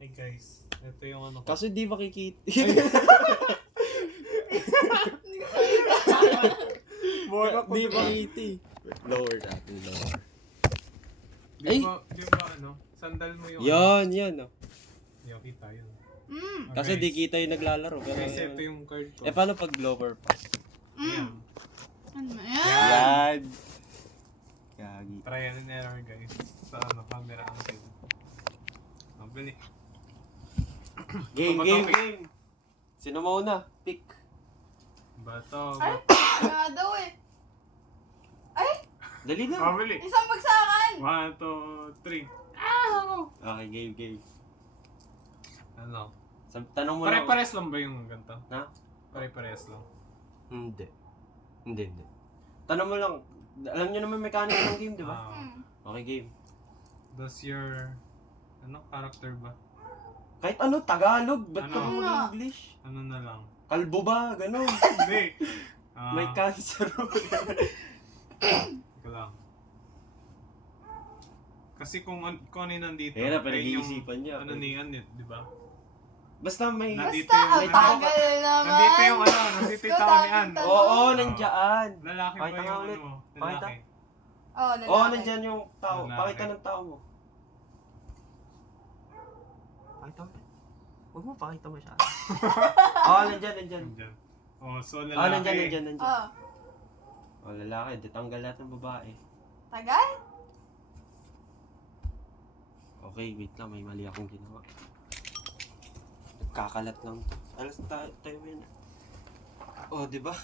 Hey guys, ito yung ano ko. Kaso di makikita. Di makikita. Lower natin, lower. Di ba ano? Sandal mo yung Yan. Oh. Yung kita yun. Kasi di kita yung naglalaro. Pero Guys, ito yung card ko. paano pag lower pa? Yan. Ano yan? Gagi. Trial and error guys. Sa ano, camera angle. Mabili. Game. Sino mauna? Pick. Bato. Ay, nga daw eh. Ay, Dali na. Mabili. isang bagsakan. 1, 2, 3. Okay, game. Ano? Tanong mo lang. Pare-pares lang ba yung ganito? Ha? Pare-pares lang. Hindi. Tanong mo lang. Alam niyo naman mechanic ng game, di ba? Okay, game. Does your character ba? Kahit ano, Tagalog. Ba't Ano? ka mo English? Ano na lang? Kalbo ba? Ganon. Hindi. May cancer. Ito lang. Kasi kung ano yung nandito. Kaya na, ayun pinag-iisipan niya. Ano niyan yun, di ba? Basta may... Nandito Basta, yung... ang tagal naman. Nandito yung nandito yung tao niyan. Oo, nandyan. Lalaki ba Pakita yung nga ano ulit. mo? Pakita. Lalaki. Oh, lalaki. Oo, nandyan yung tao. Lalaki. Pakita ng tao mo. Pakita mo. Huwag mo pakita masyado. Oo, nandyan. Nandyan. Oh, so lalaki. Oo, nandyan. Oh, Oh, lalaki. Ditanggal lahat ng babae. tagal? Okay, wait lang. May mali akong ginawa. Nagkakalat lang to. Alas tayo mo yan. Oh, di ba?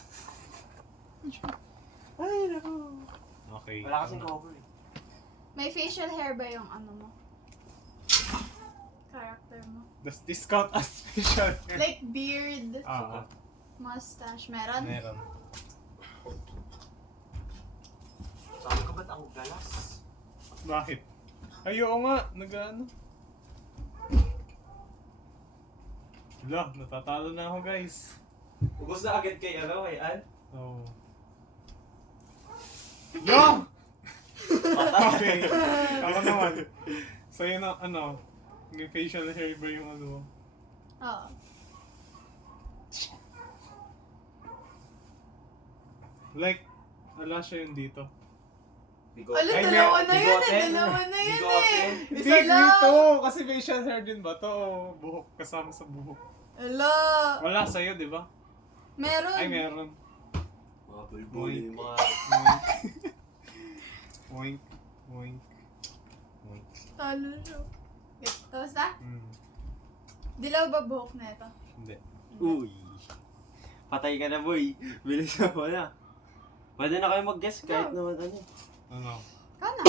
Ay, naku. Okay. Wala kasing cover eh. May facial hair ba yung ano mo? Character mo? Does this count as facial hair? Like beard, mustache, meron? Meron. Sabi ko ba't ang galas? Bakit? Ay, oo nga. Nag-ano? Wala, natatalo na ako guys. Ubus na agad kay Ann? Oh. Yo! Okay. Ako naman. Sa'yo na, may facial hair ba yung ano? Oo. Like, wala siya yung dito. Ala, Ay, dalawa na yun bigote? eh. Dalawa na yun Bigote? eh. Hindi, Isa lang. dito! Kasi facial hair din ba to? O buhok, kasama sa buhok. Ala. Wala sa'yo, di ba? Meron. Ay, meron. Mga bulbul, mga... Oink. Oink. Oink. Talo siya. Okay, tapos na? Dilaw Dilaw ba buhok na ito? Hindi. Uy. Patay ka na, boy. Bilis na mo na. Pwede na kayo mag-guess kahit naman ano. Ano? Ikaw na.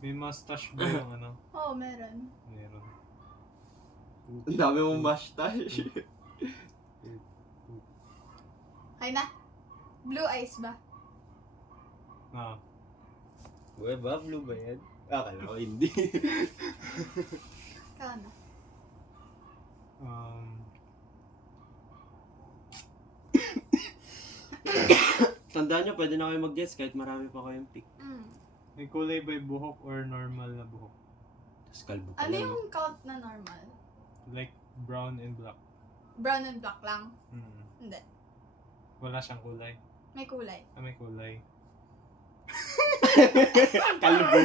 May mustache ba yung ano? Oo, meron. Meron. Ang dami mong mustache. Ay na. Blue eyes ba? Uy, ba? Blue ba yan? Akala ko hindi. Ikaw na. Tandaan nyo, pwede na kayo mag-guess kahit marami pa kayong pick. May kulay ba yung buhok or normal na buhok? Tapos kalbo pa Ano lang, yung count na normal? Like brown and black. Brown and black lang? Hindi. Wala siyang kulay. May kulay. May kulay. Kalbo.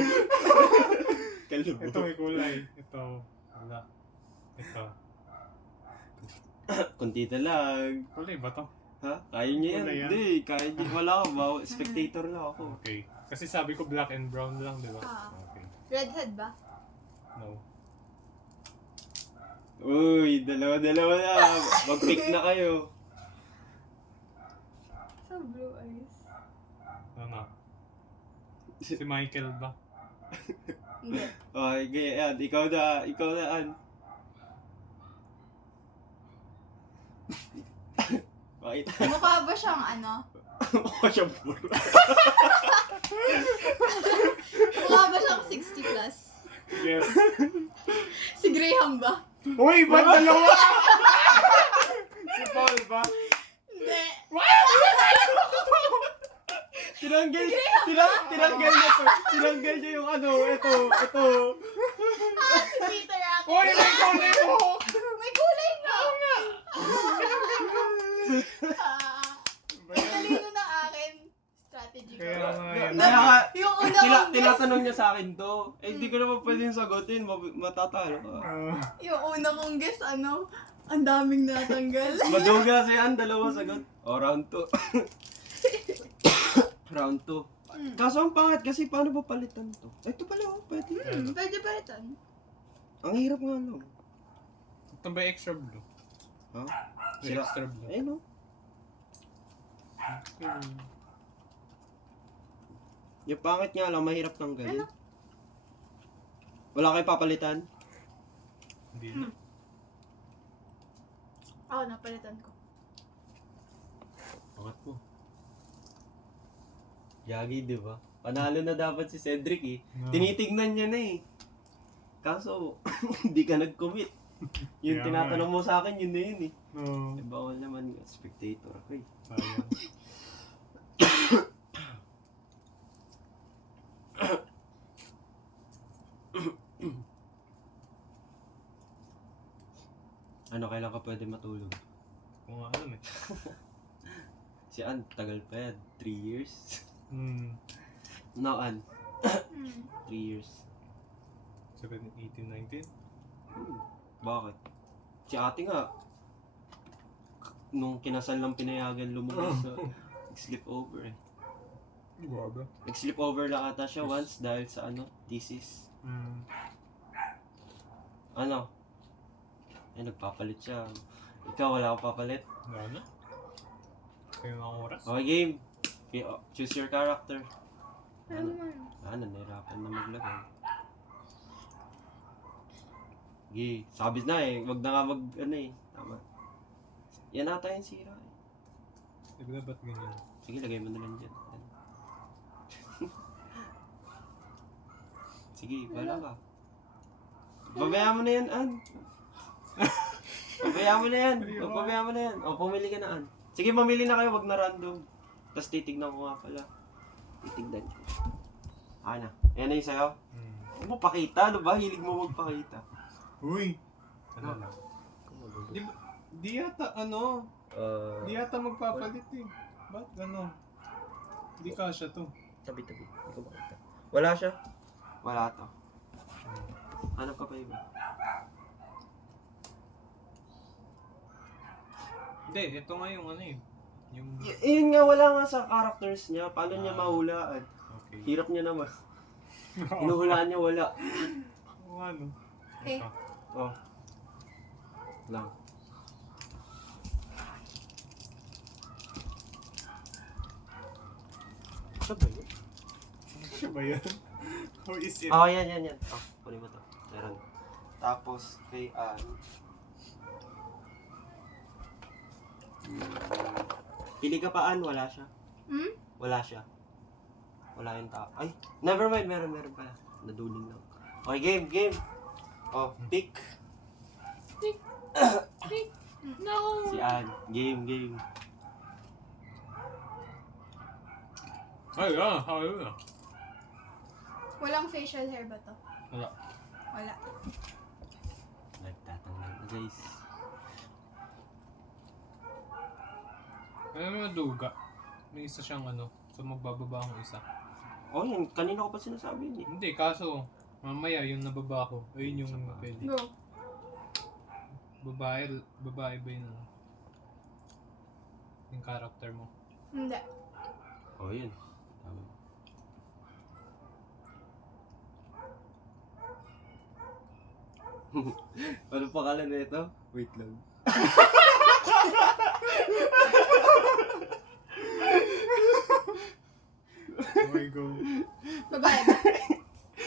Ito may kulay. Ito. Wala. Ito. Kuntita lang. Kulay ba to? Ha? Kaya niya yan? Kulay yan. Hindi, kaya niya. Wala ka ba? Spectator lang ako. Okay. Kasi sabi ko black and brown lang, di ba? Okay. Redhead ba? No. Uy, dalawa na. Mag-pick na kayo. So, blue eyes. Ano? Si Michael ba? Hindi. Okay, kaya yan. Ikaw na, An. Bakit? Mukha ba siyang ano? Mukha siyang puro. Mukha ba siyang 60 plus? Yes. Si Graham ba? Uy, ba't dalawa? Si Paul ba? Hindi. Tinanggal niya to. Tinanggal niya yung ano, ito. niya sa akin to. Eh, hindi ko naman pwedeng sagutin. Matatalo ka. Yung una kong guess, ano, ang daming natanggal. Maduga si Ann, dalawa sagot. O, round 2. Round 2. Kaso ang pangit kasi, paano ba palitan to? Ito pala, oh, pwede. Pwede ba ito? Ang hirap nga, no? Ito ba extra blue? Ha? May extra blue. Eh, no? Yung pangit nga lang, mahirap tanggalin. Ano? Wala kayo papalitan? Hindi na. Ako, napalitan ko. Pangat mo. Yagi, di ba? Panalo na dapat si Cedric eh. No. Tinitignan niya na eh. Kaso, hindi ka nag-commit. Yung Kaya tinatanong mo sa akin, yun na yun eh. No. Eh, bawal naman nga, spectator ako eh. Sayang. Ano, kailan ka pwede matulog? Kung nga alam eh. Si Ann, tagal pa yan. 3 years? No, Ann. 3 years. 17, 18, 19? Bakit? Si ate nga, nung kinasal lang pinayagan lumabas sa nag-sleep over eh. Grabe. Nag-sleep over lang ata siya once dahil sa thesis. Ano? Eh, nagpapalit siya. Ikaw, wala akong papalit. Wala na. Kaya nga oras. Okay, game. Okay, choose your character. Ano naman? Nahirapan na maglagay. Okay, sabi na eh. Wag na nga Tama. Yan ata yung sira eh. Diba ba't ganyan? Sige, lagay mo na lang dyan. Sige, wala ka. Pabayaan mo na yan, Ann. Pabayaan mo na yan. Pabayaan mo na yan. O, pumili ka na, Ann. Sige, mamili na kayo. Wag na random. Tapos titignan ko nga pala. Titignan ko. Na. Ayan na yung sayo. Huwag mo pakita. Ano ba? Hilig mo magpakita. Uy! Ano lang? Di yata di yata magpapalit eh. Ba't ano? Di kasha to. Tabi-tabi. Hindi ko makita. Wala siya? Wala to. Ano ka pa iba? Hindi, ito nga yung ano eh. Yung... Yun nga, wala nga sa characters niya. Paano niya mahulaan? Okay. Hirap niya naman. Hinuhulaan niya, wala. O ano? Eh. Ito. Oh. Lang. Siya ba yun? Siya ba yun? Who is it? Oh, yan. Oh, kunin mo to. Meron. Tapos, kay Ann. Pili ka pa, Ann. Wala siya. Wala siya. Wala yung tao. Ay, never mind. Meron pala. Naduling lang. Okay, game. Oh, pick. No! Si Ann. Game. Ay, ayun. Walang facial hair ba to? Wala. Wala. Nagtatanggal na, guys. Ano yung duga? May isa siyang so magbababa ang isa. Oh, yun. Kanina ko pa sinasabi yun eh. Hindi, kaso mamaya yung nababa ko. Ayun yung pwede. Go. Babae ba yun? Yung character mo. Hindi. Oh, yun. Tama. Ano pangalan na ito? Wait lang. Oh my God. Babae ba?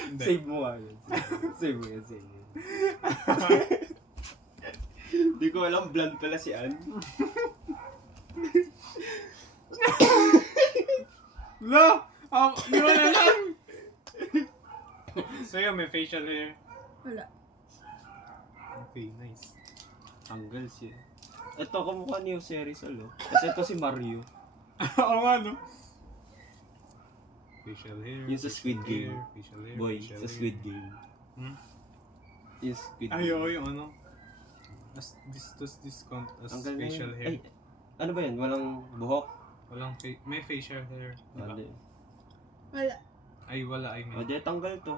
Hindi. Save mo nga yun. Save mo yan. Di ko alam, blonde pala si Ann. La! Di ba na lang? So yun, may facial hair. Wala. Okay, nice. Tanggal siya. Ito, kamukha ni Jose Rizal, oh. Kasi ito si Mario. Oo nga, no? Facial hair. Yung sa Squid Game. Facial hair. Boy, facial sa hair. Squid Game. Yung Squid Game. Ay, oo, yung this count as Ang galing. facial hair. Ay, ano ba yan? Walang buhok? Walang may facial hair. Diba? Ano yun? Wala. Ay, wala. I O, mean. di, tanggal to.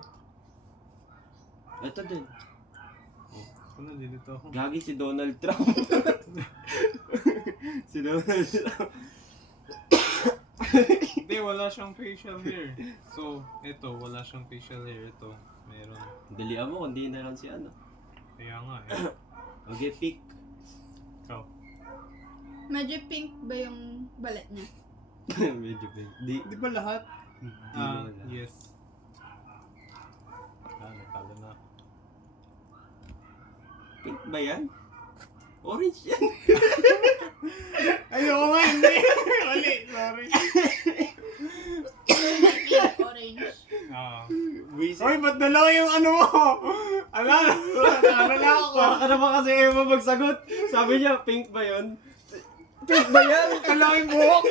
Ito din. Ano, dito ako. Gagi si Donald Trump. Si Donald Trump. Hindi, wala siyang facial hair. So, ito, wala siyang facial hair. Ito, meron. Dalian mo, kundi na lang si ano. Kaya nga eh. Okay, pick. Ikaw. Medyo pink ba yung balat niya? Medyo big. Di Di ba lahat? naman lang. Yes. Natalo na. Pink ba yan? Orange yan. Ay, oo nga, hindi. Mali, sorry. Pink, orange. Wisit. Hoy, ba't dalawa yung ano mo? Alala na ako. Para ka naman kasi Emma magsagot. Sabi niya, pink ba yun? Pink ba yan? Kalaking buhok.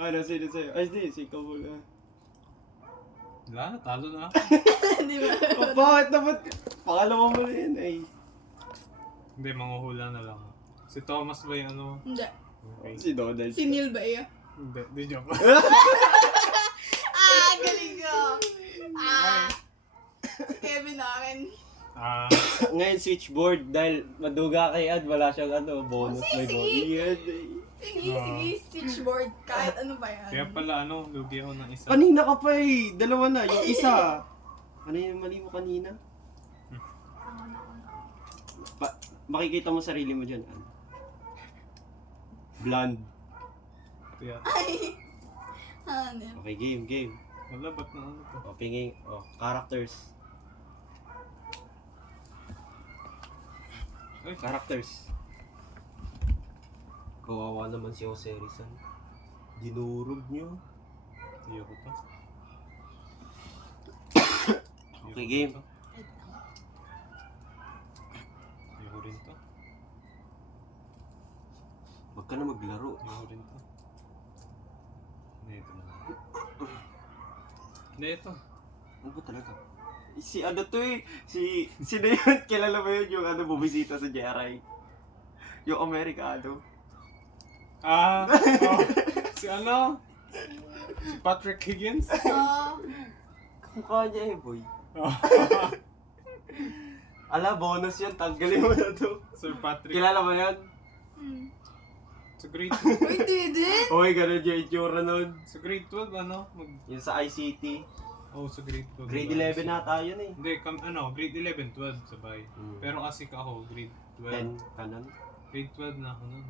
Ano, sino sa'yo? Ay, di, si ikaw muna. Wala, natalo na. Di ba? Oh, bakit naman? Pangalawa mo na yun, ay. Hindi, manguhula na lang. Si Thomas ba yung ano? Hindi. Okay. Si Donald. Si Neil ba iya? Hindi, di joke. Ah, galing ko! Ah! Si Kevin akin. Ngayon, switchboard. Dahil maduga kay Ad, wala siyang ano, bonus. Oh, May sige, bonus. Yan, Sige, switchboard. Kahit ano ba yan? Kaya pala ano, lugi ako ng isa. Kanina ka pa eh. Dalawa na. Yung isa. Ano yung mali mo kanina? Makikita mo sarili mo dyan. Ano? Blonde. Ito yan. Ay! Ano yun? Okay, game. Wala, ba't na ano to? O, pingin. O, characters. Ay, Characters. Kawawa naman si Jose Rizal. Dinurog nyo. Iyo ko to. Okay, game. Iyo ko rin to. Huwag ka na maglaro. Iyo ko rin to. Hindi, ito na. Hindi, ito. Ano ba talaga? Si ano to eh. Sino yun? Kilala mo yun yung ano, bubisita sa JRI? Yung Amerikano. Oh, si ano? Si Patrick Higgins? So, Kamukha niya eh, boy. Oh. Ala, bonus yun. Tanggalin mo na to. Sir Patrick. Kilala mo yun? Sa grade uy, din! Uy, ganun yung itsura nun. Sa grade 12, ano? Yung sa ICT. Oh, sa grade 12. Grade 11 na tayo yun eh. Hindi, grade 11, 12 sabay. Pero kasi ako, grade 12. 10 kanan. Grade 12 na ako nun.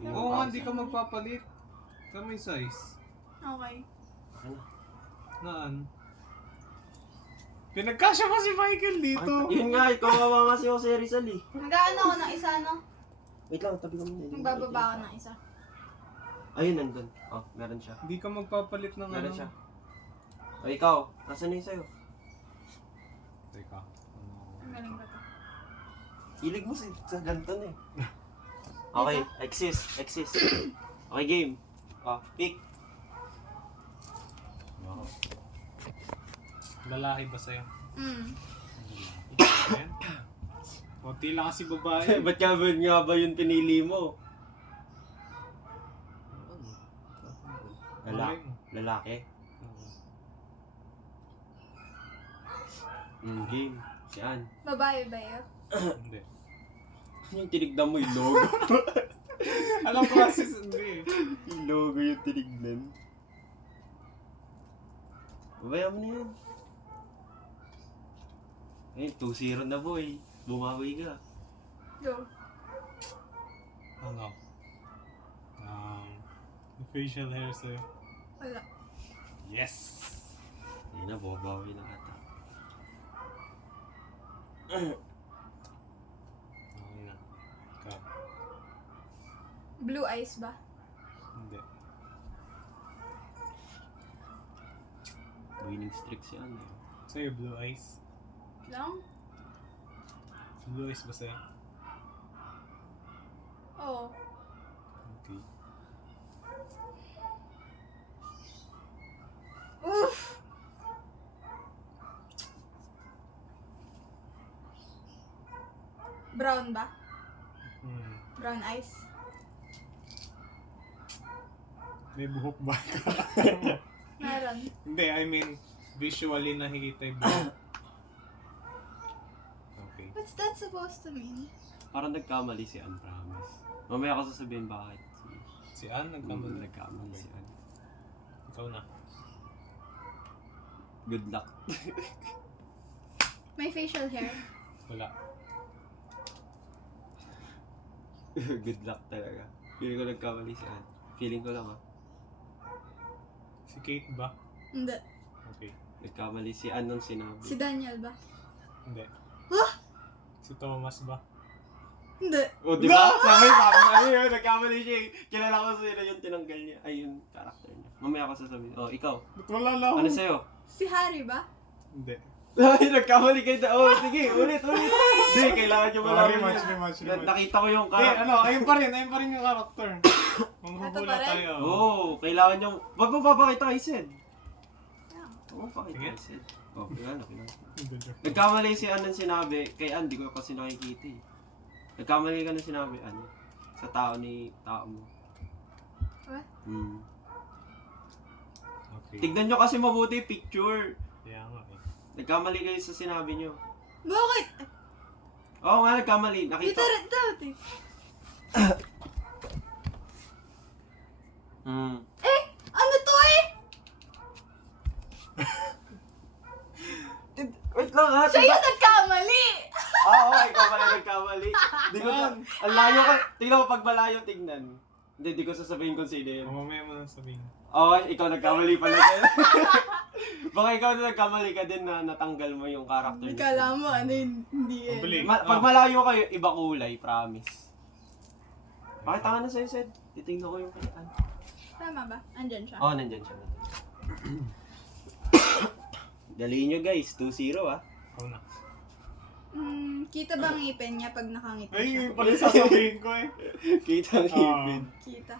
Yung Oo nga, pausa. hindi ka magpapalit. Ka may size. Okay. Ano? Naan? Pinagkasya mo si Michael dito. Ay, yun nga, kawawa nga si Jose Rizal eh. Nag-ano ako ng isa, no? Wait lang, tabi ka muna. Magbababa ako ng isa. Ayun, nandun. Oh, meron siya. Hindi ka magpapalit ng Meron ano. siya. O ikaw, nasan na yung sa'yo? Teka. Ang galing ba ito? Hilig mo sa ganito eh. Okay, exist. Okay, game. Pick. Wow. Lalaki ba sa'yo? Ayan. Kunti lang kasi babae. Ba't nga ba yung pinili mo? Malay mo. Lalaki. Game. Saan? Babae ba yun? Hindi. Yung tinignan mo yung logo. Alam ko kasi hindi. Yung logo yung tinignan. Babayaan mo na yan. Ayun, 2-0 na boy. Bumawi ka. Go. Ano? Facial hair sa'yo. Wala. Yes! Ayun na, bumabawi na ata. Okay na. Ikaw. Blue eyes ba? Hindi. Winning streak si ano. Sa'yo, blue eyes. Lang? Blue eyes ba sa'yo? Oo. Okay. Oof! Brown ba? Brown eyes? May buhok ba? Meron. Hindi, I mean, visually nakikita yung buhok. Okay. What's that supposed to mean? Parang nagkamali si Ann, promise. Mamaya ako sasabihin bakit. Si Ann, nagkamali. Nagkamali si Ann. Ikaw na. Good luck. May facial hair. Wala. Good luck talaga. Feeling ko nagkamali si Ann. Feeling ko lang Si Kate ba? Hindi. Okay. Nagkamali si Ann nung sinabi. Si Daniel ba? Hindi. Huh? Si Thomas ba? Hindi. O, di ba? Sabi yun, nagkamali siya eh. Kilala ko sila yung tinanggal niya. Ay, yung character niya. Mamaya ako sasabihin. Oh, ikaw. Ba't wala lang? Ano sa'yo? Si Harry ba? Hindi. Ay, nagkamali kayo. Oh, sige, ulit. Hindi, kailangan nyo malaman Rematch, yun. rematch. Nakita ko yung Hindi, character. ano, ayun pa rin yung character. Manghuhula pa rin? tayo. Oo, kailangan nyo. Wag mo papakita kay Sid. Huwag mo papakita Sige. kay Sid. Oh, kailangan. Good. Nagkamali si Ann ng sinabi. Kay Ann, di ko kasi nakikita eh. Nagkamali ka ng sinabi, Ann. Sa tao mo. What? Okay. Tignan nyo kasi mabuti yung picture. Kaya nga eh. Nagkamali kayo sa sinabi nyo. Bakit? Oo nga, nagkamali. Dito Nakita. rin dati. Eh! Ano to eh? Wait lang ha. Siya yung nagkamali! Oo, ikaw pala nagkamali. Di ko na. Ang layo ka. Tingnan mo pag malayo tignan. Hindi, di ko sasabihin kung sino yun. Mamaya mo nang sabihin. Oo, ikaw nagkamali pala din. Baka ikaw na nagkamali ka din na natanggal mo yung character Hindi niya. ka alam mo ano yung hindi eh. Mabali. Pag malayo kayo, iba kulay, promise. Pakita ka na sa'yo, Sed. Titingnan ko yung kayaan. Tama ba? Andyan siya. Oo, nandyan siya. Daliin nyo guys, 2-0 ah. Ikaw na. Kita ba ang ngipin niya pag nakangiti Ay, siya? yun pala yung sasabihin ko eh. Kita ang ngipin. Kita.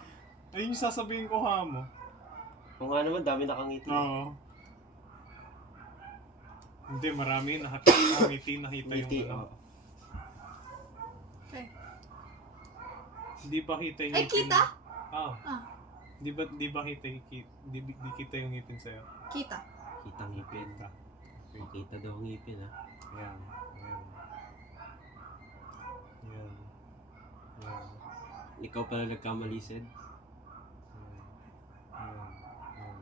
Ay, yung sasabihin ko ha mo. Kung nga naman, dami nakangiti. Oo. Hindi, marami nakangiti, nakita yung Ngiti, ano. oo. Okay. Hindi ba kita yung Ay, ngipin? kita? Ah. Ah, Di ba kita, di kita yung ngipin sa'yo? kita. Kita ang ngipin. Okay. Makita daw ang ngipin ah. Yan. Yan. Yan. Yan. Ikaw pala nagkamali, Sed. Yan. Yan.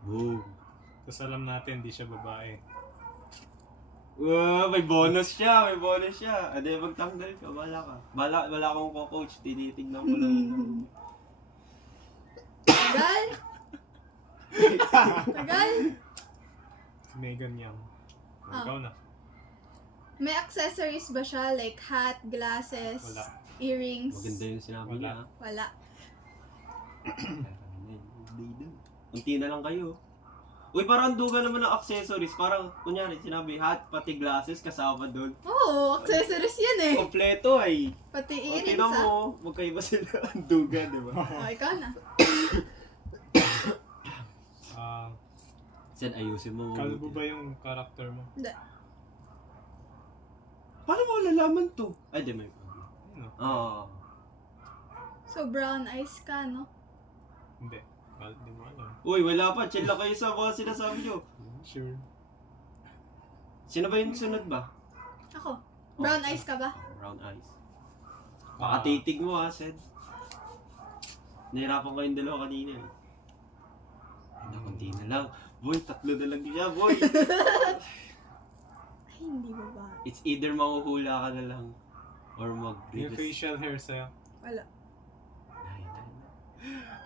Boom. Tapos alam natin, di siya babae. Wow, may bonus siya, may bonus siya. Ade, magtanggal ka, bala ka. Bala akong co-coach, tinitignan ko lang yun. Tagal? Tagal? Si Megan Young. Ah. Ikaw na. May accessories ba siya? Like hat, glasses, Wala. earrings? Maganda yung sinabi Wala. niya. ah. Wala. Unti na lang kayo. Uy, parang duga naman ng accessories. Parang, kunyari, sinabi hat, pati glasses, kasama doon. Oo, accessories yan eh. Kompleto ay. Pati O, earrings tingnan ah. mo, magkaiba sila ang duga, di ba? Oh, ikaw na. Ah, Saan ayusin mo? kalbo ba yung character mo? Hindi. Paano mo lalaman to? Ay, di may. Ano? Oo. So, brown eyes ka, no? Hindi. Di mo alam. Uy, wala pa. Chill lang kayo sa mga sinasabi nyo. Sure. Sino ba yung sunod ba? Ako. Brown eyes ka ba? Brown eyes. Ah, Makatitig mo ha, Sed. Nahirapan ko yung dalawa kanina eh. Ay, nakunti na lang. Boy, 3 na lang niya, boy. Ay, hindi ba ba? It's either mahuhula ka na lang or yung mag-release. facial hair sa'yo. Wala.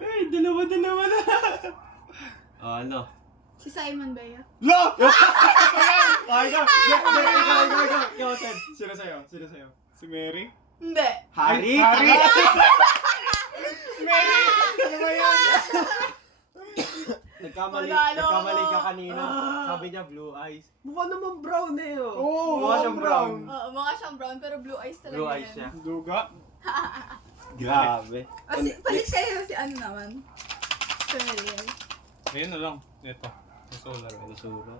Ay, dalawa na. Ano? Si Simon ba yun? Lo! Ay, ikaw, Sed. Sino sa'yo? Si Mary? Hindi. Harry! Harry! Mary! Ano ba yan? Nagkamali Wala, ka no. kanina. Sabi niya blue eyes. Mukha naman brown eh. Oh. Oo, Mukha siyang brown. Oo, mga siyang brown pero blue eyes talaga Blue eyes yan. siya. Duga? Grabe. Palit kayo si ano naman? Familiar. Ayun na lang. Ito. Yung solar. Basura.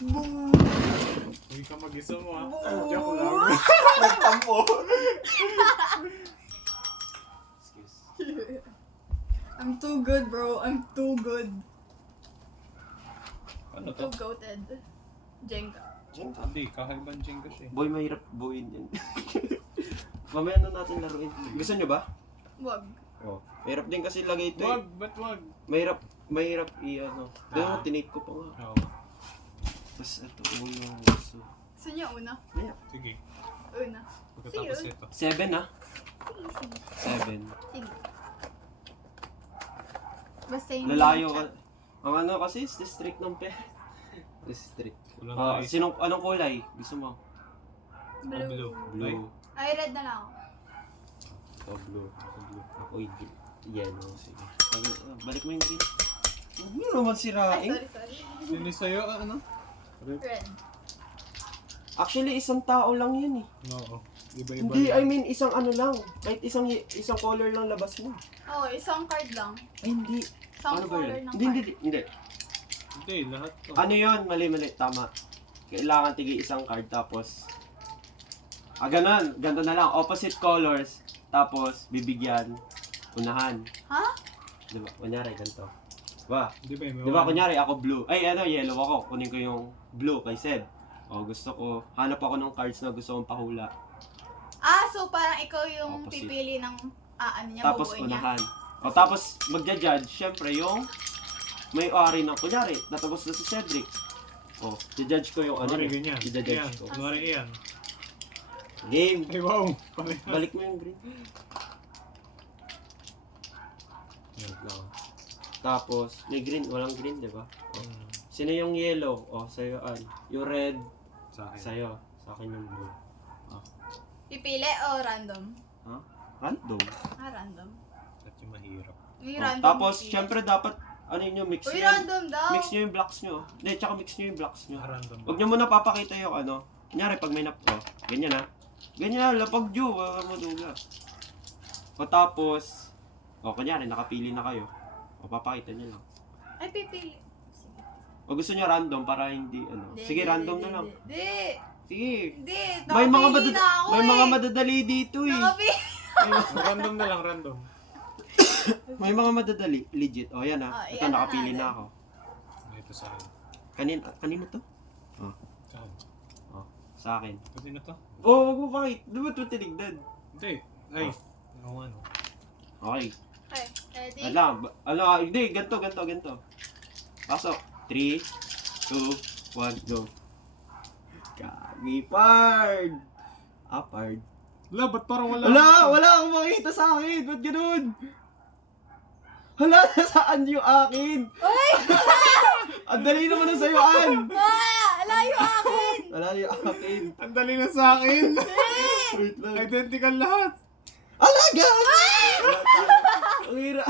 Boom! Sige Hindi ka mag-isa mo ha. Boo! Joke lang. Nagtampo. Excuse. I'm too good, bro. I'm too good. Ano to? Too goated. Jenga. Jenga. Hindi, kakaibang Jenga siya eh. Boy, mahirap buuin yan. Mamaya na natin laruin. Gusto nyo ba? Wag. Oh. Mahirap din kasi lagay ito Wag, eh. ba't wag? Mahirap i-ano. Doon, Ah. tinake ko pa nga. Oo. Tapos ito, uno, so. Gusto niyo una? Yeah. Sige. Una. Pagkatapos Sige. ito. 7 ah. Sige, sige. 7. Sige. Basta yung Lalayo ka. chat. Ang ano kasi, is the strict ng pera. The strict. Walang Ah, ice. anong kulay? Gusto mo? Blue. Blue. Blue. Ay, red na lang ako. Oh, blue. Ako yellow. Sige. Balik mo yung green. Huwag mo naman Ay, sirain. sorry. Sino sa'yo? Ano? Red. Actually, isang tao lang yan eh. Oo. Iba-iba. Hindi, I yan. mean, isang ano lang. Kahit isang color lang labas mo. Oo, isang card lang. Ay, hindi. Isang Ano ba color yun? ng Hindi, card. hindi. Hindi, lahat to. Ano yun? Mali. Tama. Kailangan tigi isang card tapos... ganun. Ganto na lang. Opposite colors. Tapos, bibigyan. Unahan. Ha? Diba? Kunyari, ganito. Diba? Di ba? May Diba, one. kunyari, ako blue. Ay, yellow ako. Kunin ko yung blue kay Sed. O, gusto ko. Hanap ako ng cards na gusto kong pahula. Ah, so parang ikaw yung Opposite. pipili ng ano niya, Tapos, bubuin niya. unahan. O, tapos, magja-judge. Syempre, yung may-ari ng, kunyari, natapos na si Cedric. O, judge ko yung ano. Kunwari niya. ganyan. I-judge Yan. ko. Kunwari iyan. Game. Ay, wow. Parehas. Balik mo yung green. Yan. No. Tapos, may green. Walang green, di ba? O, Mm, sino yung yellow? O, sa'yo, yung red, Sa akin. sa'yo. Sa akin yung blue. Pipili o random? Random. Ah, random. At yung mahirap. May Oh, random tapos, pipili. syempre dapat, ano yun yung mix Uy, nyo. random daw. Mix nyo yung blocks nyo. Hindi, tsaka mix nyo yung blocks nyo. Random. Huwag nyo muna papakita yung ano. Kunyari, pag may ganyan ha. Ganyan na, lapag Diyo, wala mo duga. O tapos, kunyari, nakapili na kayo. O, papakita nyo lang. Ay, pipili. Sige. O gusto nyo random para hindi, ano. Di, Sige, di, random di, na lang. Di. Sige. Di. May mga, Nakapili na ako may eh. mga madadali dito eh. Nakapili. Random na lang, random. May mga madadali, legit. O, yan ha. Ah, Ito, iyan na nakapili natin. na ako. Ito sa akin. Kanino to? Sa akin. Sa akin. Pwede na to? Oh, wag mo pakit. Di ba ito tinignan? Hindi. Ay. Ako ano. Okay. Okay, ready? Hindi, ganto. Pasok. 3, 2, 1, go. Kagi, Pard! Pard. Wala, ba't parang wala? Wala akong makita sa akin. Ba't ganun? Hala, nasaan yung akin? Uy! Ang dali naman na sa'yo, An! Layo akin! Wala yung akin. Ang dali na sa akin. Wait lang. Identical lahat. Alaga! Ang hira.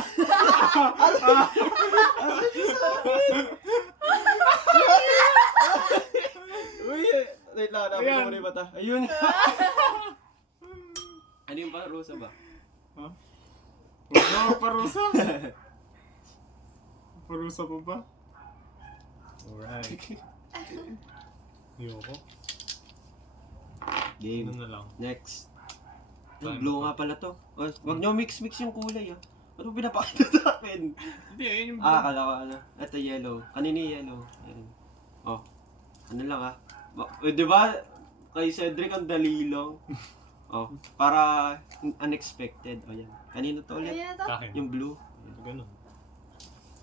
Uy, wait lang. Dapat Ayan. ako na yung mata. Ayun. Ano yung parusa ba? Wala, parusa. Parusa pa ba? Alright. Yoko. Game. Ano na lang. Next. Time Blue pa. nga pala to. Wag nyo mix yung kulay ah. Ano pinapakita sa akin? Hindi, ayun yung Akala ko ano. Ito yellow. Kanina yellow. Ayun. Oh. Ano lang ah. Di ba? Kay Cedric ang dali lang. Oh. Para unexpected. O yan. Kanino to ulit? Ano na to? sa akin. Yung blue. Ganun.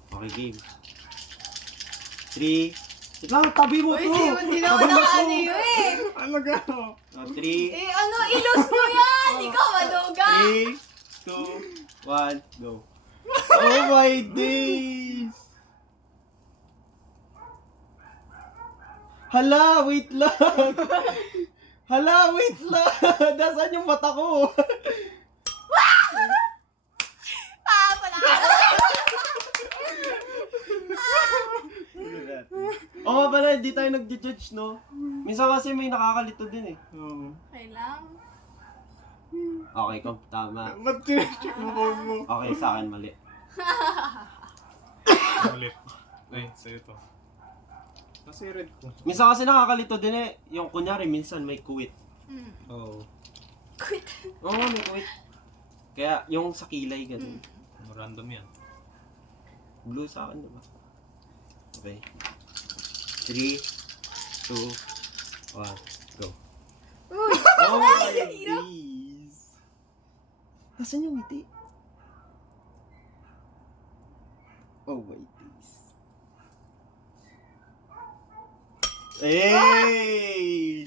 Okay, game. 3. Wait lang, tabi mo Uy, to! hindi naman Tabi mo to! nakaano yun eh. Ano gano'n? 3, Eh, ano, ilus mo yan! Ikaw, maduga! 3, 2, 1, go. Oh my days! Hala, wait lang! Hala, wait lang! Nasaan yung mata ko? Pala! Oo nga pala, hindi tayo nag-judge, no? Minsan kasi may nakakalito din eh. Oo. Okay lang. Okay, tama. Ba't chinecheck mo phone mo? Okay, sa akin mali. Ulit. Ay, sa'yo to. Kasi red ko. Minsan kasi nakakalito din eh. Yung kunyari, minsan may quit. Mm. Oo. Quit. Oo, may quit. Kaya yung sa kilay, ganun. Random yan. Blue sa akin, diba? Okay. 3, 2, 1, go. Uy! Oh my Ay, hirap. days! Nasaan yung ngiti? Oh my days. Hey!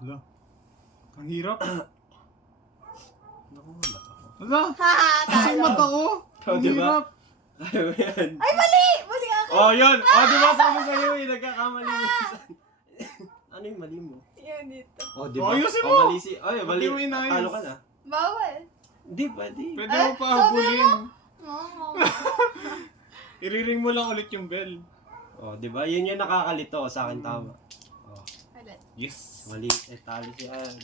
Wala. Ang hirap. Naku, mata ko. Wala. Haha, Kasi talo. mata ko. Oh, Ang diba? hirap. Ayaw mo yan. Ay, mali! Mali ako. Oh, yun! Oh, diba sabi sa'yo eh, nagkakamali minsan. Ano yung mali mo? Yan dito. Oh, diba? Oh, ayusin mo! Oh, mali si... Ay, mali. Hindi mo inayos. Talo ka na. Bawal. Hindi, pwede. Pwede Ay, mo pa habulin. Oo. Iriring mo lang ulit yung bell. Oh, diba? Yun yung nakakalito. Sa akin tama. Oh, Ulit. Yes. mali. Eh, talo si Ann.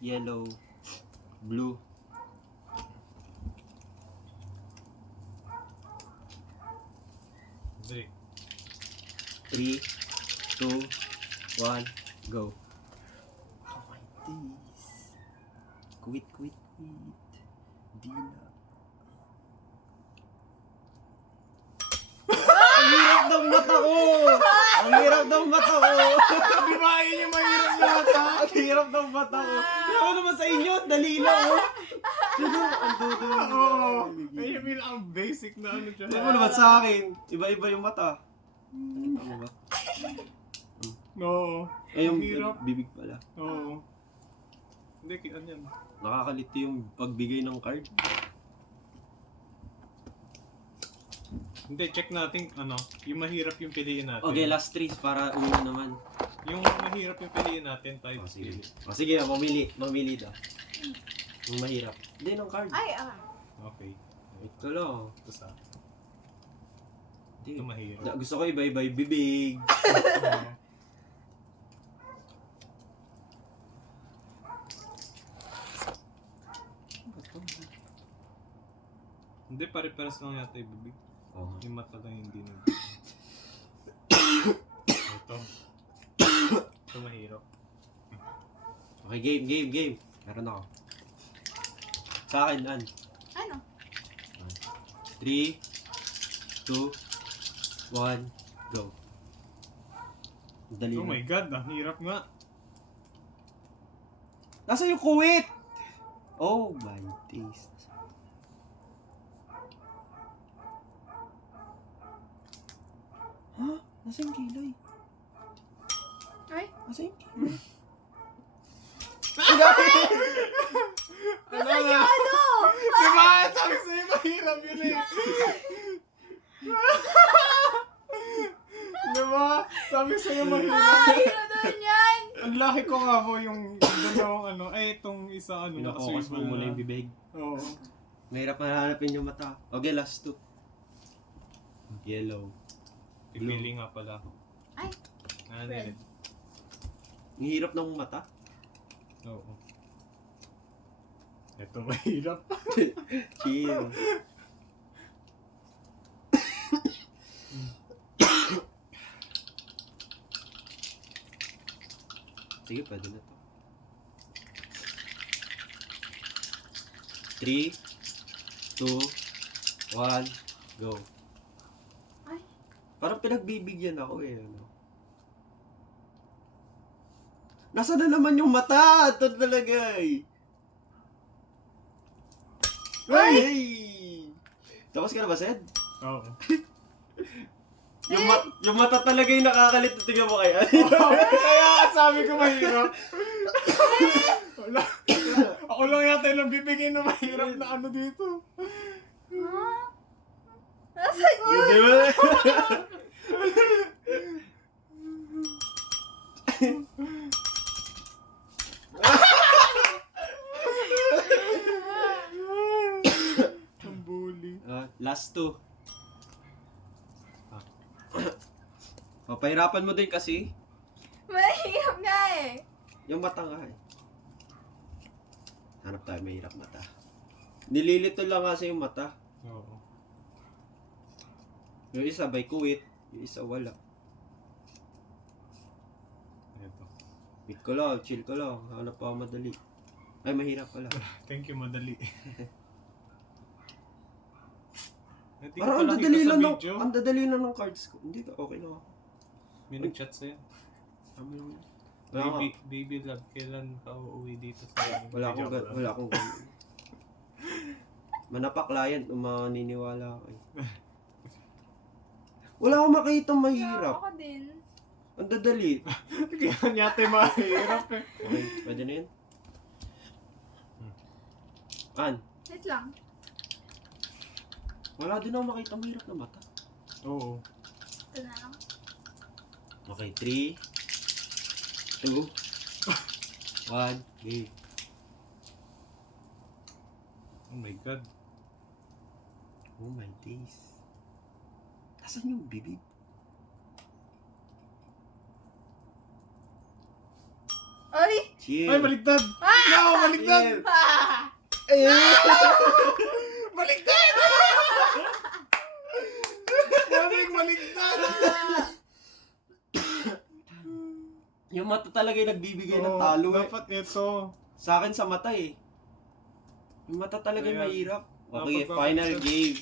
Yellow. Blue. Dali. 3, 2, 1, go. Oh my days. Quit, quit, quit. Di na. Ang hirap ng mata ko! Ang hirap ng mata ko! Di ba yun yung mahirap na mata? Ang hirap ng mata ko! Ako naman sa inyo, dali lang oh! Siguro, ang dudo. Oo. Ayun yung ang basic na ano dyan. Ano mo naman sa akin? Iba-iba yung mata. Ano ba? Oo. Ay, yung Ang hirap. bibig pala. Oo. Hindi, ano yan? Nakakalito yung pagbigay ng card. Hindi, check natin, ano, yung mahirap yung piliin natin. Okay, last 3 para uwi naman. Yung mahirap yung piliin natin, type Oh, sige. skill. Oh, sige, mamili daw. Yung mahirap. Hindi, ng card. Ay, ah. Okay. Wait ko lang. Ito sa, Hindi. ito mahirap. Gusto ko iba-iba yung bibig. Oo. Hindi, pare-pares lang yata yung bibig. Oh. Yung mata lang hindi nag... Ito. Ito mahirap. Okay, game. Meron ako. Sa akin, An. Ano? 3, 2, 1, go. Dali Oh na. my god, ang hirap nga. Nasa yung kuwit? Oh my days. Ha? Nasa yung kilay? Ay? Nasa yung kilay? Ano na? Ano? Diba? Sabi sa'yo, mahirap yun eh. Diba? Sabi sa'yo, mahirap. Ay, ano doon yan? Ang laki ko nga po yung dalawang ano, ay itong isa ano, Pinakokas mo muna yung bibig. Oo. Mahirap na hanapin yung mata. Okay, last 2. Yellow. Pipili nga pala ako. Ay. Ano Red. yun? Ang hirap ng mata. Oo. Ito mahirap. Chill. Sige, pwede na to. 3, 2, 1, go. Ay. Parang pinagbibigyan ako eh. Ano? Nasaan na naman yung mata? Ito talaga eh. Ay! Tapos ka na ba, Sed? Oo. Yung mata talaga yung nakakalit. Tingnan mo kaya. Kaya sabi ko mahirap. Wala. Ako lang yata yung bibigay na mahirap na ano dito. Ha? Nasaan yun? Di ba? Ang bully. Last 2. O, pahirapan mo din kasi. Mahirap nga eh. Yung mata nga eh. Hanap tayo mahirap mata. Nililito lang kasi yung mata. Oo. Yung isa by quit, yung isa wala. Ito. Wait ko lang, chill ko lang. Hanap pa ako madali. Ay, mahirap pala. Thank you, madali. Hindi ko Parang pala ang kita dadali sa lang ng, video. ang dadali lang ng cards ko. Hindi ka, okay na ako. May nag-chat sa'yo. Tama lang yan. Wala ka. Baby love, kailan ka uuwi dito sa Wala akong ganun. Manapa client, maniniwala ako eh. Wala akong makita mahirap. Ako din. Ang dadali. Kaya nyate mahirap eh. Okay, pwede na yun. An, Wait lang. wala din ako makita mahirap na mata. Oo. Ito na lang. Okay, 3, 2, 1, game. Oh my God. Oh my days. Asan yung bibig? Ay! Chill. Ay, baligtad! No, baligtad! Chill. Baligtad! Maling baligtad! Yung mata talaga yung nagbibigay ng Oo, talo eh. Dapat ito. Sa akin sa mata eh. Yung mata talaga yung Ayan. mahirap. Dapat Okay, dapat final siya. game.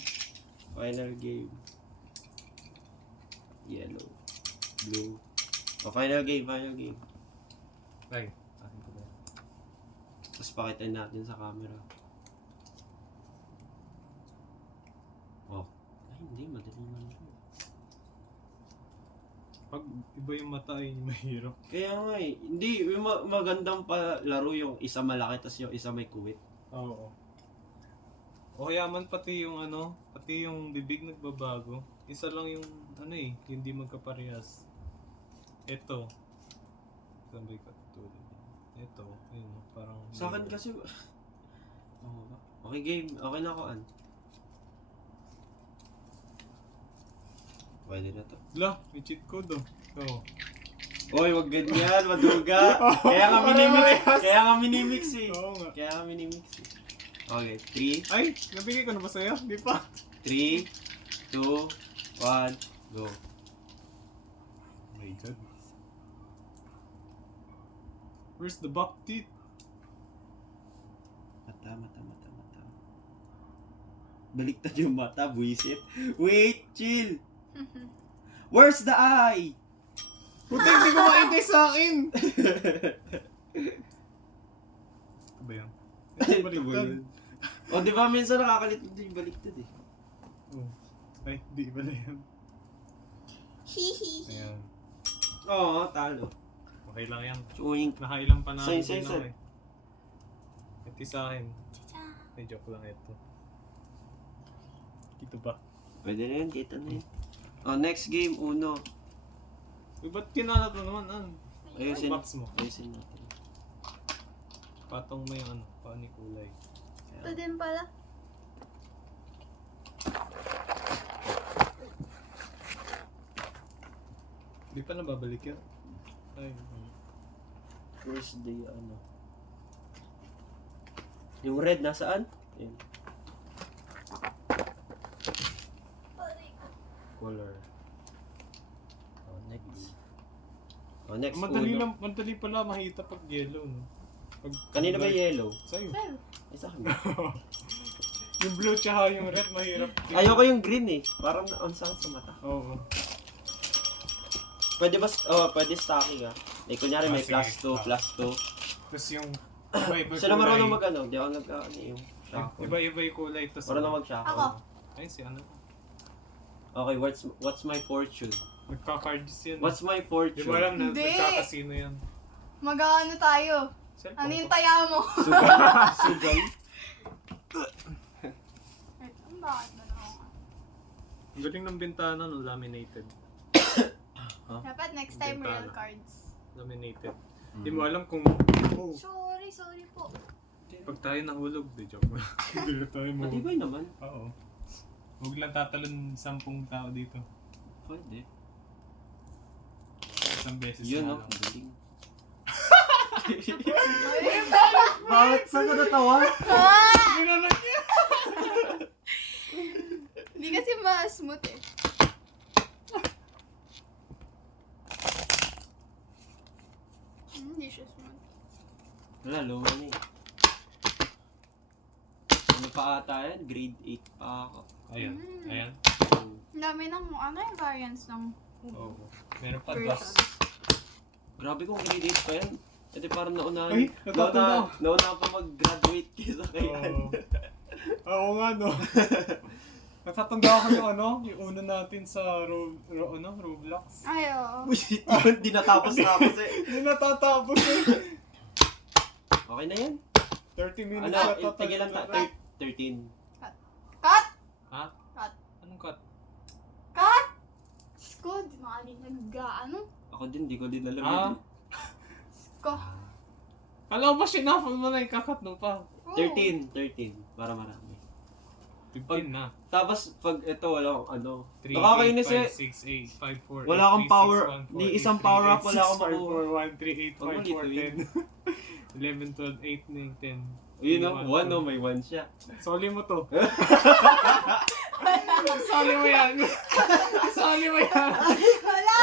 Final game. Yellow. Blue. Oh, final game, final game. Ay. Akin ko ba yan? Tapos pakitain natin sa camera. Oh. Ay, hindi. Madali lang yun. Pag iba yung mata ay mahirap. Kaya nga eh. Hindi, yung magandang pa laro yung isa malaki tapos yung isa may kuwit. Oo. O kaya man pati yung ano, pati yung bibig nagbabago. Isa lang yung ano eh, hindi magkaparehas. Ito. Sabay ka tulad. Ito, yun, parang... Sa akin kasi... Oo ba? Okay game. Okay na ako, An. Pwede na to. La, may cheat code oh. Oo. Oy, wag ganyan, maduga. Kaya nga minimix. Kaya nga minimix eh. Oo nga. Kaya nga minimix eh. Okay, Ay, nabigay ko na ba sa'yo? Di pa. 3, 2, 1, go. Oh my God. Where's the buck teeth? Mata. Baliktad yung mata, buisit. Wait, chill. Where's the eye? Puti, hindi ko makita sa akin! Ito ba yan? Ito baliktad. O, di ba minsan nakakalito din yung baliktad eh. Oh. Ay, di ba na yan? Hihi. Ayan. Oo, talo. Okay lang yan. Chuing. Nakailang pa na Sa'yo, din sa'yo, ako eh. Ito sa akin. Ay, joke lang ito. Ito ba? Pwede na yun, kita na yun. Oh, next game, uno. Uy, ba't kinalat mo naman? Ano? Ayusin. Box mo. Ayusin natin. Patong mo yung ano, paani kulay. Ito din pala. Di pa nababalik yan. Ay, First day, ano. Yung red, nasaan? Ayun. Color. Oh, next. Oh, next, madali uno. lang, madali pala makita pag yellow, no? Pag, Kanina ba yellow? Sa'yo. Pero, Ay, sa akin. Yung blue tsaka yung red mahirap. Ayoko yung green eh. Parang naonsakit sa mata. Oo. Pwede ba, pwede stacking ah. Like, kunyari may Sige. plus 2. Tapos yung iba-iba Sila marunong mag ano, di ako ano yung Ah, shuffle. iba-iba yung kulay. Tapos Marunong mag-shuffle. Ako. Ay, si ano? Okay, what's my fortune? Nagka-cards yan. What's my Di fortune? mo alam na Hindi. nagka-casino yan. mag-ano tayo? Cellphone Ano ko. yung taya mo? Sugal. Sugal. Ang bakit ba naman? Ang galing ng bintana, no? Laminated. Dapat next time Bintana. real cards. Laminated. Di mo alam kung... Oh, Sorry po. pag tayo nahulog, di joke mo. Hindi na tayo mo. Matibay naman. Oo. Huwag lang tatalon 10 tao dito. Pwede. Isang beses Yun na no, lang. galing. Ay, Bakit saan ka natawa? Ginanag niya! Hindi kasi ma-smooth eh. precious man. Wala, luma na eh. Ano pa ata yan? Grade 8 pa ako. Ayan. Mm. Ayan. Ang dami ng ano yung variants ng Oo. Meron pa version. das. Grabe kung grade 8 pa yan. Ito parang naunahan. Ay, natatanda. Naunahan pa mag-graduate kaysa kay Oo. Oo nga, no. Natatanda ako yung ano, yung una natin sa Roblox. Ay, oo. Bullshit yun. Di natapos-tapos eh. Hindi natatapos eh. Okay na yan. 30 minutes Ano, na tigilan ta. tayo. 13. Cut! Ha? Cut. Anong cut? Cut! Sko, di makali nag-ano. Ako din, di ko din alam Ah? yun. Sko. Alam mo ba, sinafol mo na yung kakat mo pa? 13. Para marami. 15 na. Tapos, pag ito, walang ano. 3, Nakakainis 8, eh. 5, 6, 8, 5, 4, Wala akong power. Di isang power up, wala akong makuha. 1, 3, 8, 5, 4, 10. 11, 12, 8, 9, 10. Yun o, 1 o, may 1 siya. Soli mo to. Soli mo yan. Soli mo yan. Wala!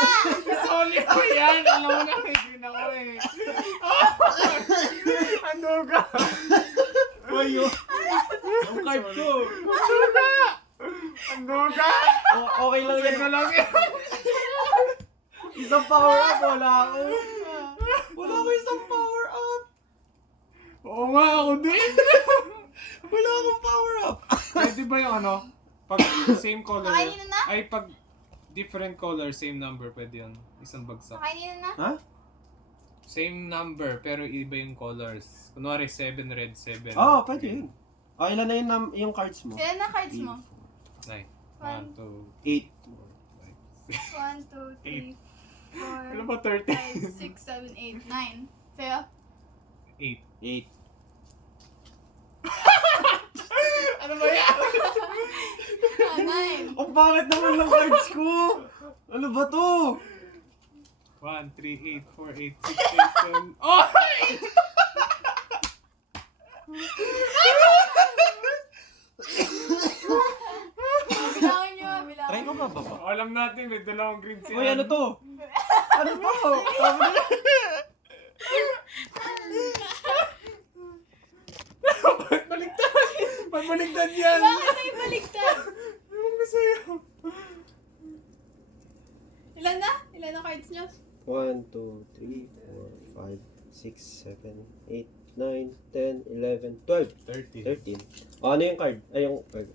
Soli mo yan. Alam mo na, may green ako eh. Ano ka? Ay, yun. Ang card ko. Ano ka? Okay lang yan. Sige lang yan. Isang power up, wala ako. Wala ako isang power up. Oo nga, ako din. Wala akong power up. Pwede ba yung ano? Pag same color, Nakainin na? ay pag different color, same number, pwede yun. Isang bagsak. Nakainin na? Ha? Same number, pero iba yung colors. Kunwari, 7 red, 7. Oo, pwede yun. O, ilan na yung cards mo? Ilan na cards mo? 9. 1, 2, 8. 1, 2, 3, 4, Ano ba 30? 5, 6, 7, 8, 9. Sa'yo? 8. 8. Ano ba yan? 9. Ang pangit naman ng cards ko! Ano ba to? 1, 3, 8, 4, 8, 6, 8, 10. Oh! Bilangin nyo, bilangin. Try ko ba ba? Alam natin, may dalawang green si Uy, ano to? Ano to? Sabi na. Baligtad! Pagbaligtad yan! Bakit tayo baligtad? Ewan ko sa'yo. Ilan na? Ilan na cards nyo? 1, 2, 3, 4, 5, 6, 7, 8, 9, 10, 11, 12, 30. 13. O, ano yung card? Ay, yung... Ayun.